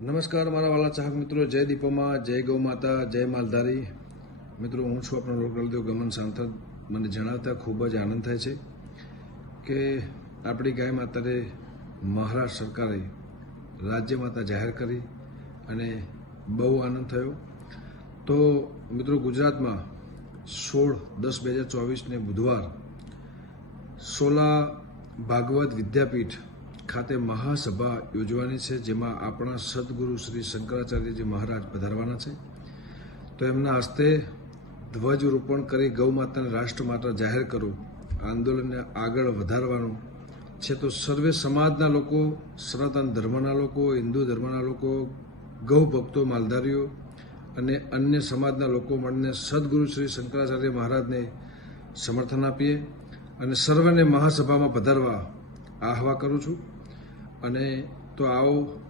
નમસ્કાર મારા વાલા ચાહક મિત્રો, જય દીપોમાં, જય ગૌ માતા, જય માલધારી. મિત્રો, હું છું આપણો લોકલદેવ ગમન સાંથદ. મને જણાવતા ખૂબ જ આનંદ થાય છે કે આપણી ગાય માતાને મહારાષ્ટ્ર સરકારે રાજ્ય માતા જાહેર કરી અને બહુ આનંદ થયો. તો મિત્રો, ગુજરાતમાં 16/10/2024 બુધવાર સોલા ભાગવત વિદ્યાપીઠ ખાતે મહાસભા યોજવાની છે, જેમાં આપણા સદગુરુ શ્રી શંકરાચાર્યજી મહારાજ પધારવાના છે. તો એમના હસ્તે ધ્વજરોપણ કરી ગૌ માતાને રાષ્ટ્ર માતા જાહેર કરવું, આંદોલનને આગળ વધારવાનું છે. તો સર્વે સમાજના લોકો, સનાતન ધર્મના લોકો, હિન્દુ ધર્મના લોકો, ગૌ ભક્તો, માલધારીઓ અને અન્ય સમાજના લોકો મળીને સદગુરુ શ્રી શંકરાચાર્ય મહારાજને સમર્થન આપીએ અને સર્વને મહાસભામાં પધારવા આહવા કરું છું. અને તો આવો